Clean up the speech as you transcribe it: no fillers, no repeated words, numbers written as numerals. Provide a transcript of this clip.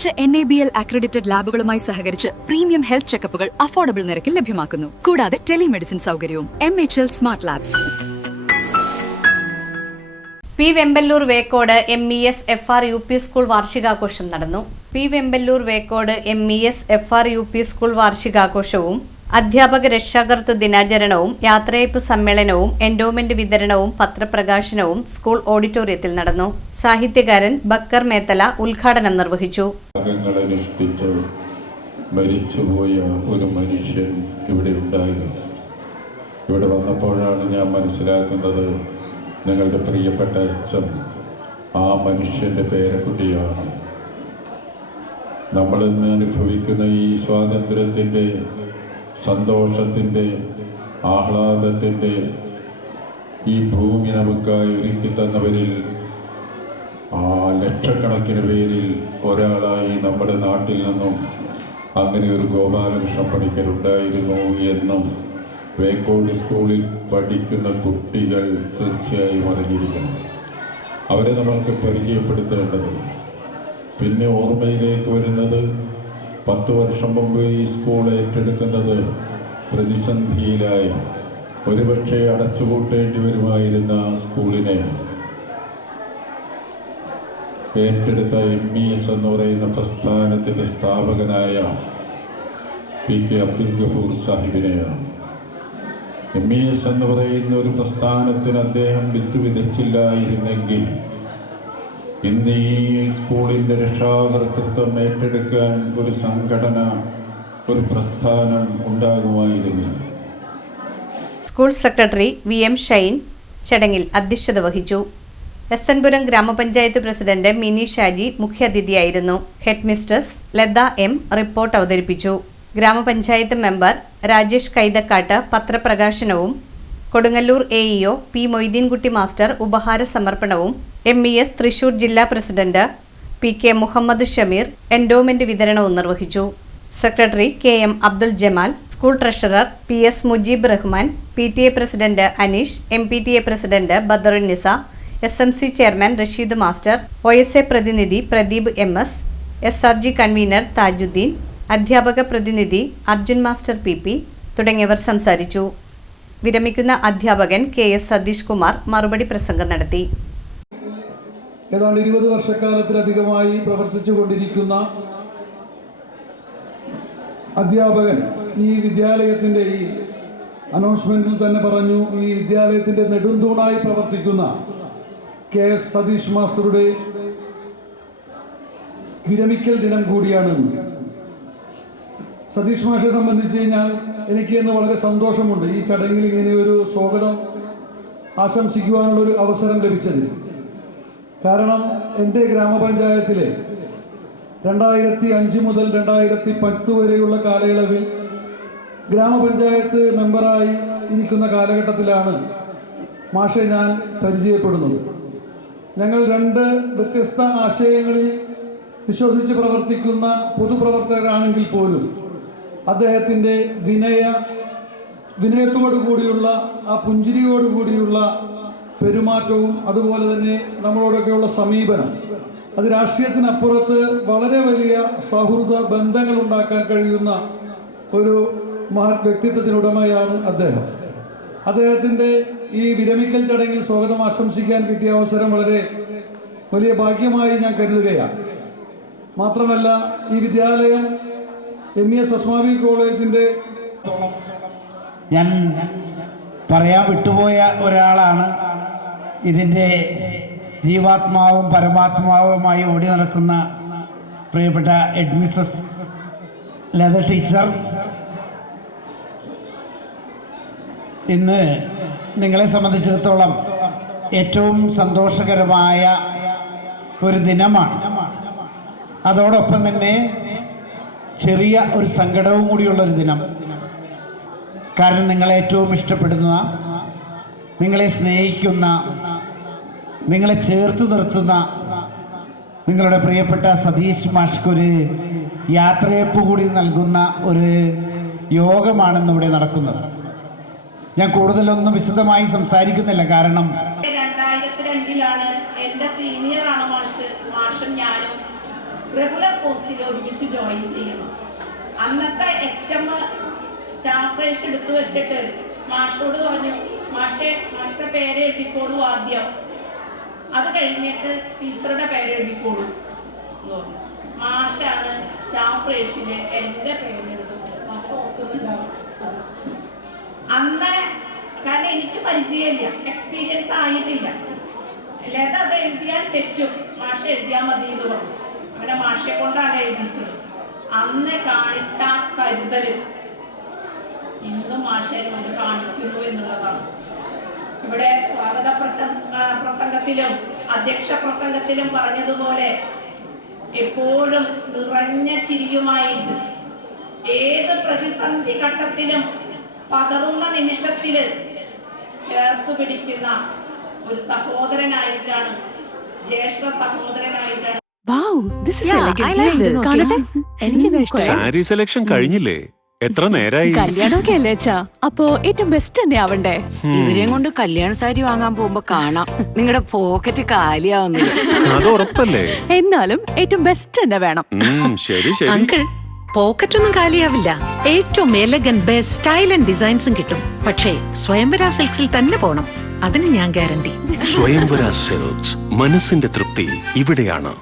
മികച്ച NABL accredited ലാബുകളുമായി സഹകരിച്ച് premium health ചെക്കപ്പുകൾ affordable നിരക്കിൽ ലഭ്യമാക്കുന്നു. കൂടാതെ ടെലിമെഡിസിൻ സൗകര്യവും. MHL smart labs. P Vemballur Vekode MES FR UP school വാർഷികാഘോഷം നടന്നു. P Vemballur Vekode MES FR UP school വാർഷികാഘോഷവും അധ്യാപക രക്ഷാകർതൃ ദിനാചരണവും യാത്രയയപ്പ് സമ്മേളനവും എൻഡോമെന്റ് വിതരണവും പത്രപ്രകാശനവും സ്കൂൾ ഓഡിറ്റോറിയത്തിൽ നടന്നു. സാഹിത്യകാരൻ ബക്കർ മേത്തല ഉദ്ഘാടനം നിർവഹിച്ചു. മരിച്ചുപോയ ഒരു മനുഷ്യൻ ഇവിടെ ഉണ്ടായിരുന്നു. ഇവിടെ വന്നപ്പോഴാണ് ഞാൻ മനസ്സിലാക്കുന്നത് ഞങ്ങളുടെ പ്രിയപ്പെട്ട അച്ഛൻ ആ മനുഷ്യൻ്റെ പേരക്കുട്ടിയാണ്. നമ്മളിന്ന് അനുഭവിക്കുന്ന ഈ സ്വാതന്ത്ര്യത്തിൻ്റെ, സന്തോഷത്തിൻ്റെ, ആഹ്ലാദത്തിൻ്റെ ഈ ഭൂമി നമുക്കായി ഒരുക്കി തന്നവരിൽ ആ ലക്ഷക്കണക്കിന് പേരിൽ ഒരാളായി നമ്മുടെ നാട്ടിൽ നിന്നും അങ്ങനെ ഒരു ഗോപാലകൃഷ്ണ പണിക്കരുണ്ടായിരുന്നു എന്നും വേക്കോട് സ്കൂളിൽ പഠിക്കുന്ന കുട്ടികൾ തീർച്ചയായും അറിഞ്ഞിരിക്കണം. അവരെ നമ്മൾക്ക് പരിചയപ്പെടുത്തേണ്ടത്. പിന്നെ ഓർമ്മയിലേക്ക് വരുന്നത് 10 വർഷം മുമ്പ് ഈ സ്കൂൾ ഏറ്റെടുക്കുന്നത് പ്രതിസന്ധിയിലായ, ഒരുപക്ഷെ അടച്ചുപൂട്ടേണ്ടി വരുമായിരുന്ന സ്കൂളിനെ ഏറ്റെടുത്ത MES എന്ന് പറയുന്ന പ്രസ്ഥാനത്തിൻ്റെ സ്ഥാപകനായ PK അബ്ദുൽ ഗഫൂർ സാഹിബിനെയാണ്. MES എന്ന് പറയുന്ന ഒരു പ്രസ്ഥാനത്തിന് അദ്ദേഹം വിത്ത് വിതച്ചില്ലായിരുന്നെങ്കിൽ ഇന്ന് ഈ സ്കൂളിൻ്റെ രക്ഷാകർതൃത്വം ഏറ്റെടുക്കാൻ ഒരു സംഘടന, ഒരു പ്രസ്ഥാനം ഉണ്ടാകുമായിരുന്നില്ല. സ്കൂൾ സെക്രട്ടറി VM ഷൈൻ ചടങ്ങിൽ അധ്യക്ഷത വഹിച്ചു. SN പുരം ഗ്രാമപഞ്ചായത്ത് പ്രസിഡന്റ് മിനി ഷാജി മുഖ്യാതിഥിയായിരുന്നു. Head mistress Latha M report അവതരിപ്പിച്ചു. ഗ്രാമപഞ്ചായത്ത് മെമ്പർ രാജേഷ് കൈതക്കാട്ട് പത്രപ്രകാശനവും Kodungallur AEO P Moideenkutty master ഉപഹാര സമർപ്പണവും MES തൃശൂർ ജില്ലാ president PK Muhammad Shameer endowment വിതരണവും നിർവഹിച്ചു. Secretary KM Abdul Jamal, school treasurer PS Mujeeb Rahman, PTA president Aneesh, MPTA president Badarunnisa, SMC chairman Rasheed master, OSA പ്രതിനിധി Pradeep MS, SRG convener Thajudheen, അധ്യാപക പ്രതിനിധി അർജുൻ മാസ്റ്റർ PP തുടങ്ങിയവർ സംസാരിച്ചു. വിരമിക്കുന്ന അധ്യാപകൻ KS സതീഷ് കുമാർ മറുപടി പ്രസംഗം നടത്തി. ഏതാണ്ട് 20 വർഷക്കാലത്തിലധികമായി പ്രവർത്തിച്ചു കൊണ്ടിരിക്കുന്ന അധ്യാപകൻ ഈ വിദ്യാലയത്തിൻ്റെ, ഈ അനൗൺസ്മെൻറ്റിൽ തന്നെ പറഞ്ഞു, ഈ വിദ്യാലയത്തിൻ്റെ നെടുന്തൂണായി പ്രവർത്തിക്കുന്ന KS സതീഷ് മാസ്റ്ററുടെ വിരമിക്കൽ ദിനം കൂടിയാണ്. സതീഷ് മാഷെ സംബന്ധിച്ച് എനിക്ക് ഇന്ന് വളരെ സന്തോഷമുണ്ട് ഈ ചടങ്ങിൽ ഇങ്ങനെ ഒരു സ്വാഗതം ആശംസിക്കുവാനുള്ളൊരു അവസരം ലഭിച്ചത്. കാരണം എൻ്റെ ഗ്രാമപഞ്ചായത്തിലെ 2005 മുതൽ 2010 വരെയുള്ള കാലയളവിൽ ഗ്രാമപഞ്ചായത്ത് മെമ്പറായി ഇരിക്കുന്ന കാലഘട്ടത്തിലാണ് മാഷെ ഞാൻ പരിചയപ്പെടുന്നത്. ഞങ്ങൾ 2 വ്യത്യസ്ത ആശയങ്ങളിൽ വിശ്വസിച്ച് പ്രവർത്തിക്കുന്ന പൊതുപ്രവർത്തകരാണെങ്കിൽ പോലും അദ്ദേഹത്തിൻ്റെ വിനയത്തോടു കൂടിയുള്ള, ആ പുഞ്ചിരിയോടുകൂടിയുള്ള പെരുമാറ്റവും അതുപോലെ തന്നെ നമ്മളോടൊക്കെയുള്ള സമീപനം, അത് രാഷ്ട്രീയത്തിനപ്പുറത്ത് വളരെ വലിയ സൗഹൃദ ബന്ധങ്ങൾ ഉണ്ടാക്കാൻ കഴിയുന്ന ഒരു മഹത് വ്യക്തിത്വത്തിനുടമയാണ് അദ്ദേഹം. അദ്ദേഹത്തിൻ്റെ ഈ വിരമിക്കൽ ചടങ്ങിൽ സ്വാഗതം ആശംസിക്കാൻ കിട്ടിയ അവസരം വളരെ വലിയ ഭാഗ്യമായി ഞാൻ കരുതുകയാണ്. മാത്രമല്ല, ഈ വിദ്യാലയം MES അസ്മാവി കോളേജിൻ്റെ, ഞാൻ പറയാൻ വിട്ടുപോയ ഒരാളാണ്. ഇതിൻ്റെ ജീവാത്മാവും പരമാത്മാവുമായി ഓടി നടക്കുന്ന പ്രിയപ്പെട്ട ഹെഡ് മിസ്സസ് ലത ടീച്ചർ. ഇന്ന് നിങ്ങളെ സംബന്ധിച്ചിടത്തോളം ഏറ്റവും സന്തോഷകരമായ ഒരു ദിനമാണ്. അതോടൊപ്പം തന്നെ ചെറിയ ഒരു സങ്കടവും കൂടിയുള്ളൊരു ദിനം. കാരണം നിങ്ങളെ ഏറ്റവും ഇഷ്ടപ്പെടുന്ന, നിങ്ങളെ സ്നേഹിക്കുന്ന, നിങ്ങളെ ചേർത്ത് നിർത്തുന്ന നിങ്ങളുടെ പ്രിയപ്പെട്ട സതീഷ് മാഷ്ക്കൊരു യാത്രയപ്പ് കൂടി നൽകുന്ന ഒരു യോഗമാണെന്നിവിടെ നടക്കുന്നത്. ഞാൻ കൂടുതലൊന്നും വിശദമായി സംസാരിക്കുന്നില്ല. കാരണം 2002 എൻ്റെ സീനിയറാണ് മാഷും ഞാനും റെഗുലർ പോസ്റ്റിൽ ഒരുമിച്ച് ജോയിൻ ചെയ്യുന്നു. അന്നത്തെ HM സ്റ്റാഫ് റേഷ് എടുത്തു വെച്ചിട്ട് മാഷോട് പറഞ്ഞു, മാഷയുടെ പേര് എഴുതിക്കോളൂ ആദ്യം, അത് കഴിഞ്ഞിട്ട് ടീച്ചറുടെ പേര് എഴുതിക്കോളൂ എന്ന് പറഞ്ഞു. മാഷാണ് സ്റ്റാഫ് റേഷില് എൻ്റെ പേര് എഴുതുന്നത്. മാഷ് ഓർക്കുന്നുണ്ടാവും. അന്ന് കാരണം എനിക്ക് പരിചയമില്ല, എക്സ്പീരിയൻസ് ആയിട്ടില്ല. ലത അത് എഴുതിയാൽ തെറ്റും, മാഷ എഴുതിയാൽ മതി എന്ന് പറഞ്ഞു. അങ്ങനെ മാഷയെ കൊണ്ടാണ് എഴുതിച്ചത്. അന്ന് കാണിച്ച കരുതല് ഇന്നും മാഷയെ കൊണ്ട് കാണിക്കുന്നു എന്നുള്ളതാണ്. ഇവിടെ സ്വാഗത പ്രസംഗത്തിലും അധ്യക്ഷ പ്രസംഗത്തിലും പറഞ്ഞതുപോലെ എപ്പോഴും നിറഞ്ഞ ചിരിയുമായിട്ട് ഏത് പ്രതിസന്ധി ഘട്ടത്തിലും പതറുന്ന നിമിഷത്തില് ചേർത്തു പിടിക്കുന്ന ഒരു സഹോദരനായിട്ടാണ്, ജ്യേഷ്ഠ സഹോദരനായിട്ടാണ്. സാരി സെലക്ഷൻ കഴിഞ്ഞില്ലേ? എത്ര നേരായി? കല്യാണമൊക്കെ അല്ലേ അച്ഛാ, അപ്പോ ഏറ്റവും ബെസ്റ്റ് തന്നെ ആവണ്ടേ? ഇവരെയും കൊണ്ട് കല്യാണ സാരി വാങ്ങാൻ പോകുമ്പോ കാണാം നിങ്ങളുടെ പോക്കറ്റ് കാലിയാവുന്നില്ല. അത് ഉറപ്പല്ലേ? എന്നാലും ഏറ്റവും ബെസ്റ്റ് തന്നെ വേണം. ശരി ശരി. അങ്കിൾ, പോക്കറ്റ് ഒന്നും കാലിയാവില്ല. ഏറ്റവും എലഗന്റ് ബെസ്റ്റ് സ്റ്റൈൽ ആൻഡ് ഡിസൈൻസും കിട്ടും. പക്ഷേ സ്വയംവര സിൽക്സിൽ തന്നെ പോണം, അതിന് ഞാൻ ഗ്യാരണ്ടി. സ്വയംവര സിൽക്സ്, മനസ്സിന്റെ തൃപ്തി ഇവിടെയാണ്.